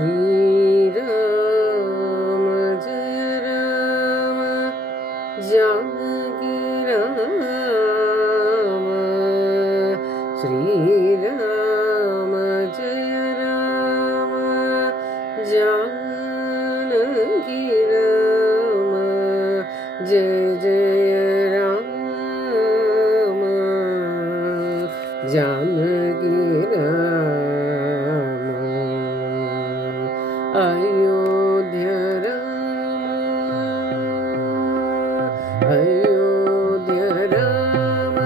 श्री राम जय राम जानकी राम। श्री राम जय राम जानकी राम। जय जय राम जानकी राम। अयोध्या राम अयोध्या राम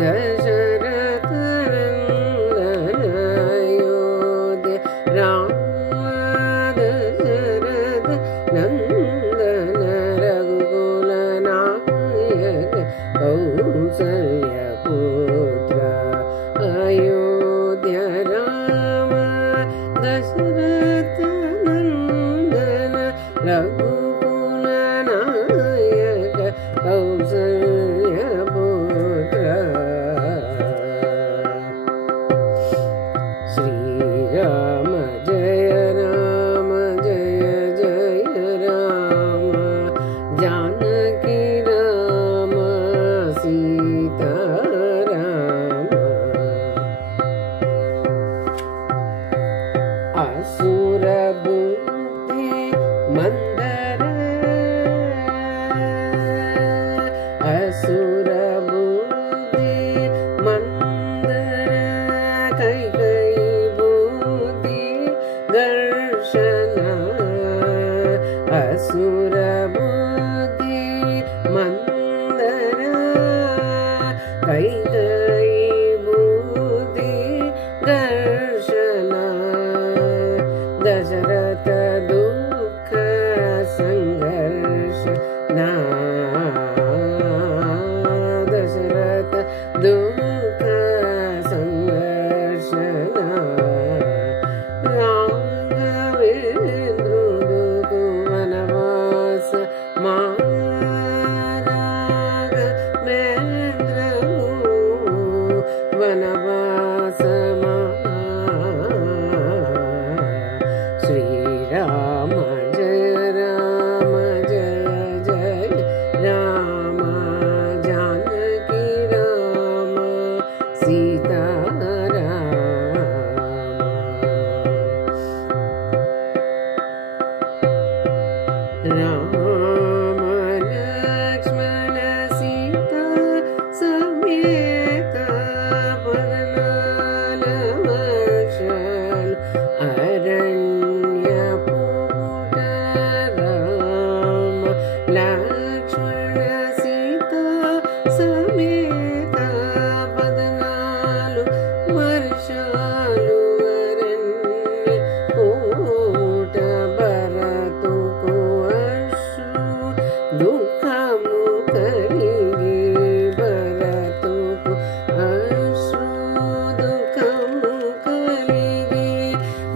दशरथ नंदन। अयोध्या राम दशरथ नंदन रघुकुल नायक कौसल्य पुत्र। अयोध्या राम दशरथ रघुकुल नायक कौसल्य पुत्र। श्री राम जय राम जय जय राम जानकी राम सीता राम। असुर मंदर असुर बुद्धि मंदर कैकयी बुद्धि दर्शन। असुर बुद्धि मंदर कैकयी बुद्धि दर्शन। दशरथ दुख संघर्ष ना। दशरथ दुख संघर्ष ना। राघवेंद्र दुख वनवास मा। राघवेंद्र वनवास मा। श्री राम जय राम जय जय राम जानकी राम सीता राम। राम लक्ष्मण सीता समेत पद्नाल वर्षल अरण्य लक्ष्मण सीता समेत पद्नालु वर्षालु अरण्य पूट। भरतुकु अश्रु दुःखमु कलिगे। भरतुकु अश्रु दुःखमु कलिगे।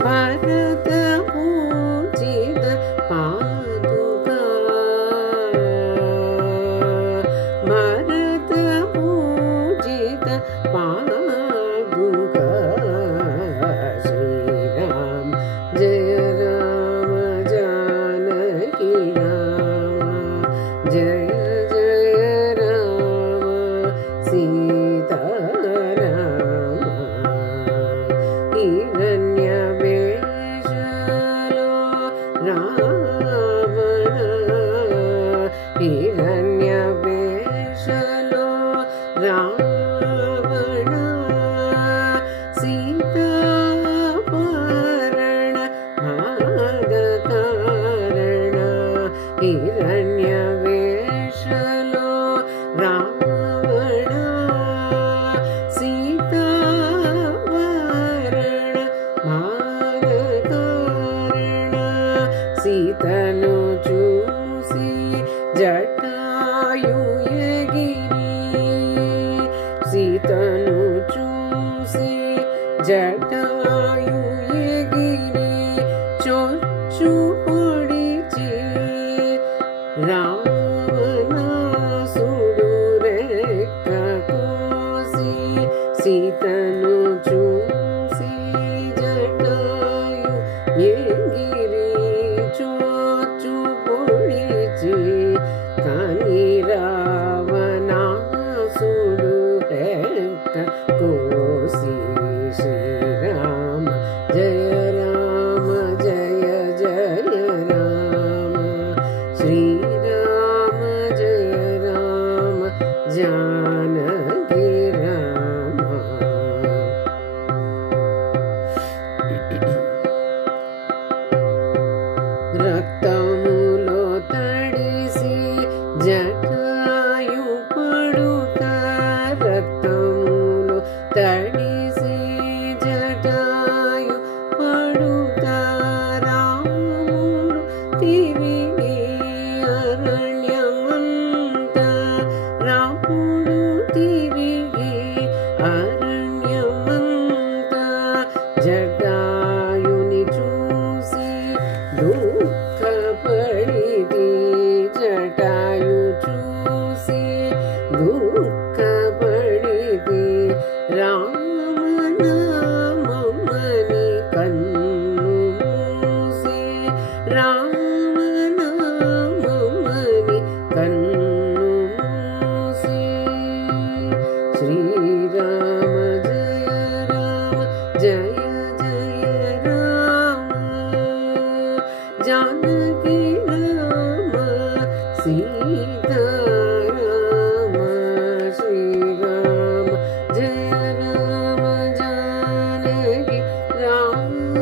भरत पूजित पादुका। भरत पूजित पादुका। श्री राम जय राम जानकी राम। जय जय राम सीता राम। हिरण्य वेशलो रावण। हिरण्य वेशलो रावण। सीतापहरण भागकारण। हिरण्य वेशलो रावण। सीतापहरण भागकारण। सीतनु चूसी जटायु एगिरी। सीतनु चूसी जटायु एगिरी। चोच्चु పొడిచి రావణాసుడు రెక్క కోసి। सीतनु चूसी जटायु ఎగిరి చోచు పొడిచి కాని రావణాసుడు రెక్క కోసి శ్రీరామ జయ రామ జయ జయ రామ శ్రీరామ జయ రామ జానకి రామ రక్తములో తడిసి జటాయు పడుతా రక్తములో తడిసి జటాయు పడుతా రాముడు తిరిగి అరణ్యమంతా రాముడు తిరిగి అరణ్యమంతా జటాయుని చూసి దుఃఖపడిది జటాయు చూసి దుఃఖపడిది రామనామమని కన్ను మూసి రామనామమని కన్ను మూసి శ్రీరామ జయ రామ జయ జయ రామ జానకి రామ సీతారామ శ్రీరామ జయ రామ జానకి రామ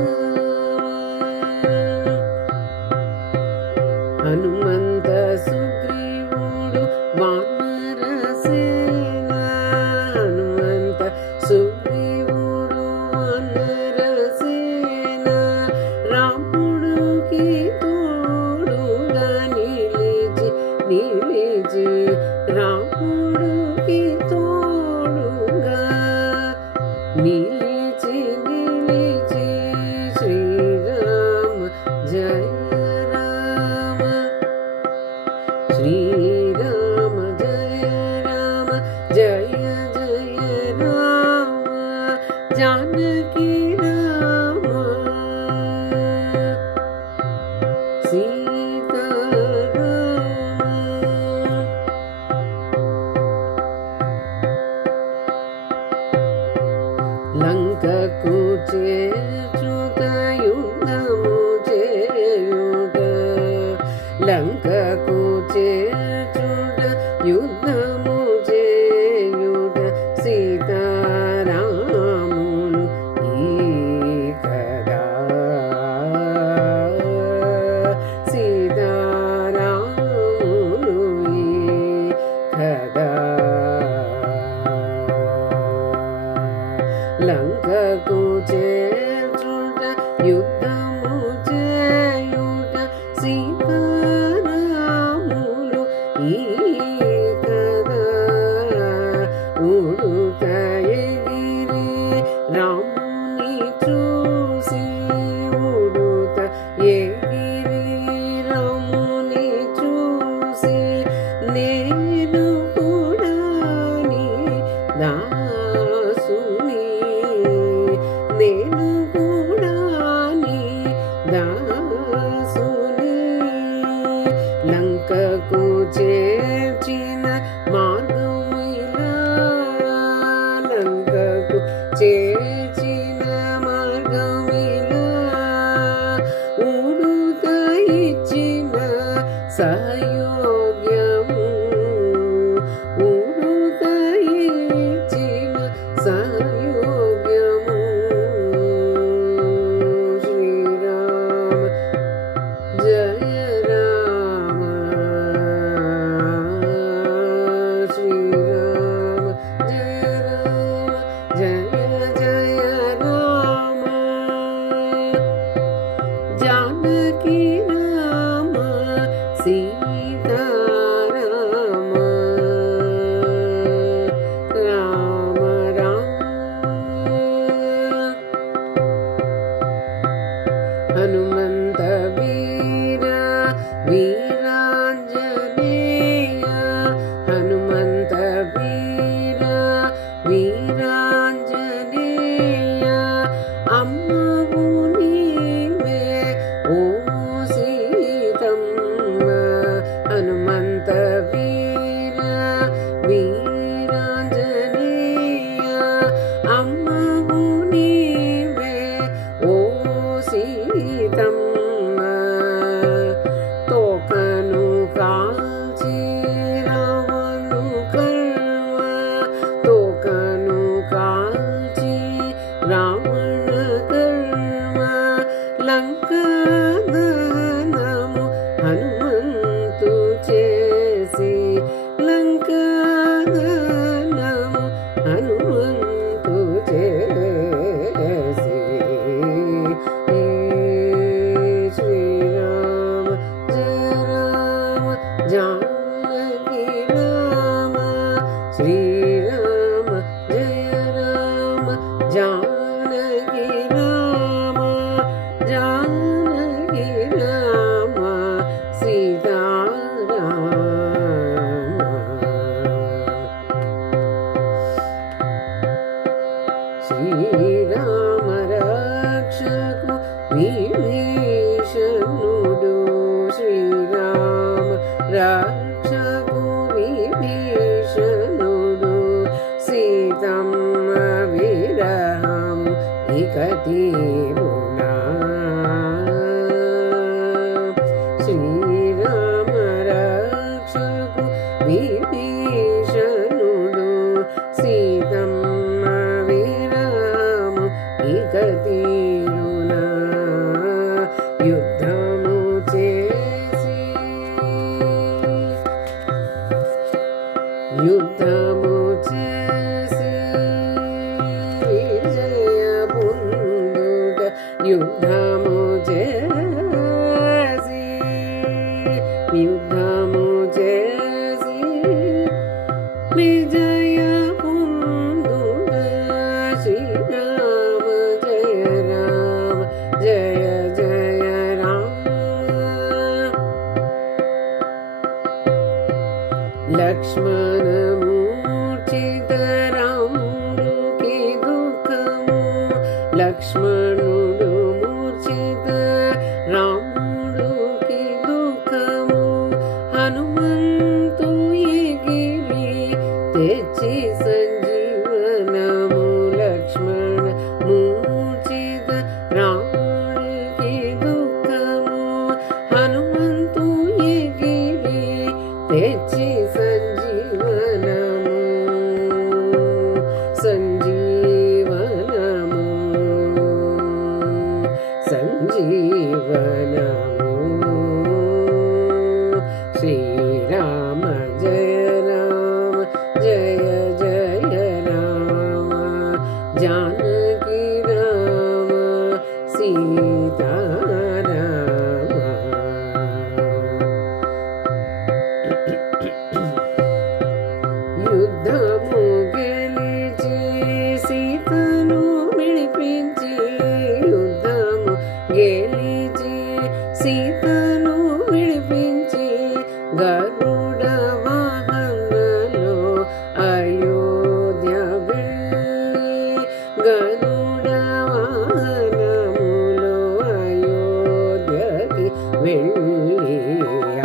హనుమంత సుగ్రీవుడు వానర సేన హనుమంత సుగ్రీవుడు వానర సేన రాముడికి తోడుగా నిలిచి రాముడికి తోడుగా నిలిచి శ్రీరామ జయ రామ శ్రీరామ జయ రామ జయ జయ రామ జానకి రామ సీతారామ లంకకు చేర్చుట యుద్ధము చేయుట లంకకు చేర్చుట యుద్ధము చేయుట సీతారాములు ఈ కదా సీతారాములు ఈ కదా లంకకు చేర్చుట యుద్ధము చేయుట సీతారాములు ఈ కదా ఉడుత ఎగిరి రాముని చూసి ఉడుత ఎగిరి రాముని చూసి నేను కూడా నీ దాసుని నేను కూడా నీ దాసుని లంకకు చేర్చిన మార్గమిలా లంకకు చేర్చిన మార్గమిలా ఉడుత ఇచ్చిన సహయోగ్యము ఉడుత ఇచ్చిన సహయోగ్యము శ్రీరామ జయ రామ శ్రీరామ జయ రామ జయ జయ రామ జానకి రామ సీతారామ రామ రామ హనుమంత వీర వీరాంజనేయ హనుమంత వీర వీరాంజనేయ అమ్మవు నీవే సీతమ్మ తోకను కాల్చి రావణు కర్మ తోకను కాల్చి రావణ కర్మ లంకా దహనము హనుమంతు చేసి లంకా దహనము హనుమంతు చేసి శ్రీరామ జయ రామ జానకి రామ శ్రీరామ జయ రామ జానకి రామ జానకి రామ సీతారామ శ్రీరామ రక్షకు విభీషణుడు శ్రీరామ రక్షకు విభీషణుడు సీతమ్మ విరహం ఇక తీరునా శ్రీరామ రక్షకు విభీషణుడు సీతమ్మ విరహము ఇక తీరునా యుద్ధము చేసి యుద్ధము చేసి విజయ పొందుట యుద్ధము చేసి యుద్ధము చేసి విజయ పొందుట శ్రీరామ జయ రామ జయ జయ రామ లక్ష్మణమూర్ఛిత రాముడికి దుఃఖము లక్ష్మణుడు మూర్ఛిత రాముడికి దుఃఖము హనుమంతు ఎగిరి తెచ్చి సంజీవనము లక్ష్మణ మూర్ఛిత రాముడికి దుఃఖము హనుమంతు ఎగిరి తెచ్చి సంజీవనము సంజీవనము సంజీవనము శ్రీరామ జయ రామ జయ జయ రామ జానకి రామ సీతారామ యుద్ధము గెలిచి సీతను విడిపించి యుద్ధము గెలిచి సీతను విడిపించి గరుడ వాహనలో అయోధ్య వెళ్ళి గరుడ వాహనములో అయోధ్యకి వెళ్ళి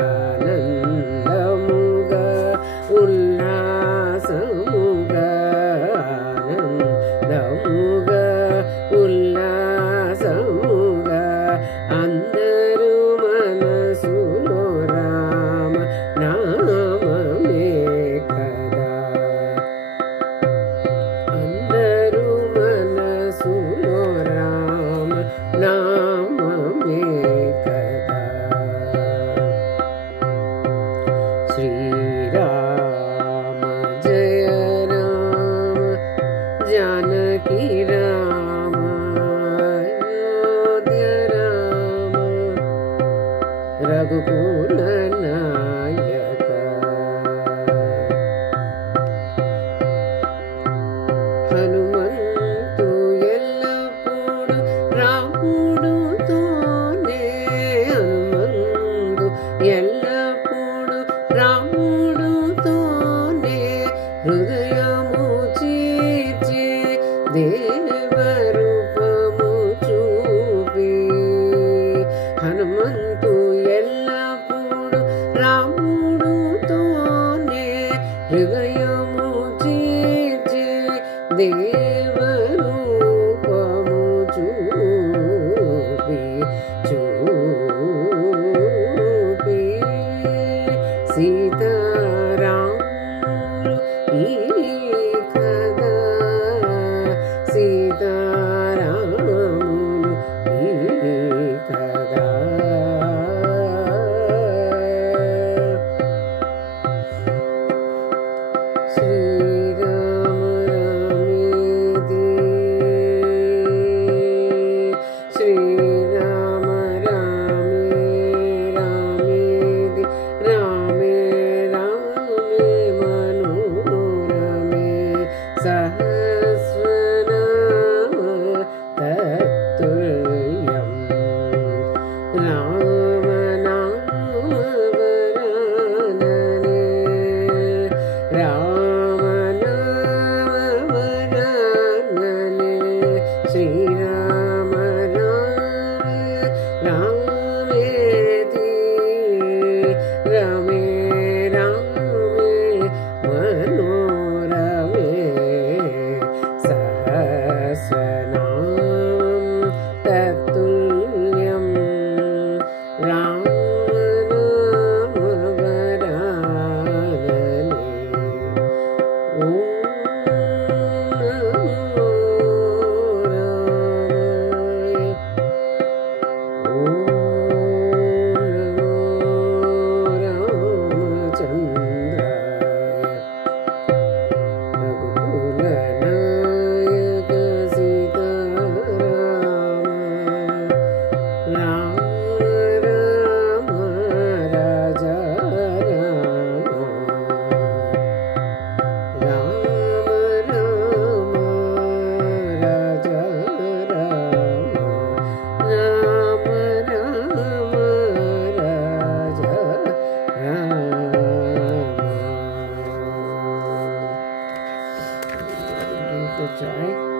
ఆనందముగా ఉల్లాసముగా ఆనందముగా ఉల్లాసముగా అందరూ మనసులో రామ నామమే కదా అందరూ మనసులో రామ నామమే కదా శ్రీరామ జయ రామ జానకి రామ అయోధ్య రామ రఘుకుల నాయక హనుమంతు ఎల్లప్పుడు రాముడుతోనే హనుమంతు ఎల్లప్పుడు రాముడుతోనే హృదయము చీర్చి దేవరూపము చూపి హనుమంతు ఎల్లప్పుడు చూపి సీతారాములు ఈ కదా సీతారాములు ఈ కదా శ్రీరామ రామేది శ్రీరామ రామే రామేది రామే రామే మనోరమే సహస్రనామ తత్తుల్యం రామనామవరాననే రామనామవరాననే శ్రీరామ రామ రామేది రమే రామే మనోరమే సహస్రనామం తత్తుల్యం రామనామవరాననే ఓం నమో రామాయ ఓం నమో రామచంద్రాయ రఘుకులనాయక సీతారామ రామ రామ రాజా రామ రామ రామ రాజా రామ రామ రామ రాజా రామ.